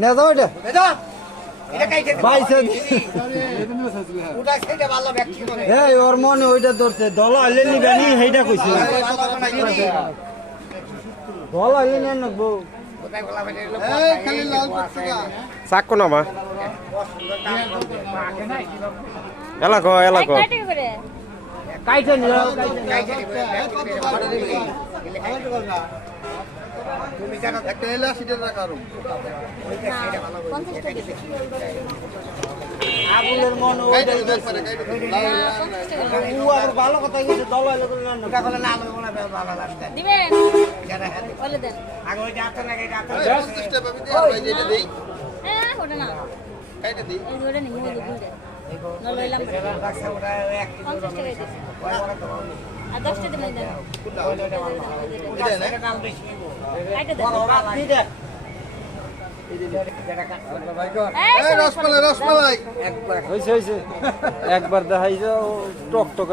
না যাও এটা এই ওর মনে ওইটা ধরছে দল আইলে নিবানি সেইটা কইছে দল আইলে নেন নাকবো চাক কোন মা এলাকো এলাকো কাইছে নিও তুমি জানো একটা এলা সিটের রাখা রুম আবুলের মনে ওইটা ও আর ভালো কথা কইছে দল আইলে করে নেন না বলে না আমি বলে ভালো লাগছে দিবেন বলে দেন আগে ওই ডাক্তার না এই ডাক্তার 25 টাকা পাবি দে ভাই যেটা দেই হ্যাঁ ওটা না কাইটা দেই এই ওটা নেই ওটা দুইটা না লইলাম 50 টাকা দিছি আর 10 টাকা দেন দেন রসমালাই রসমালাই হইছে একবার দেখাই যাও টক টক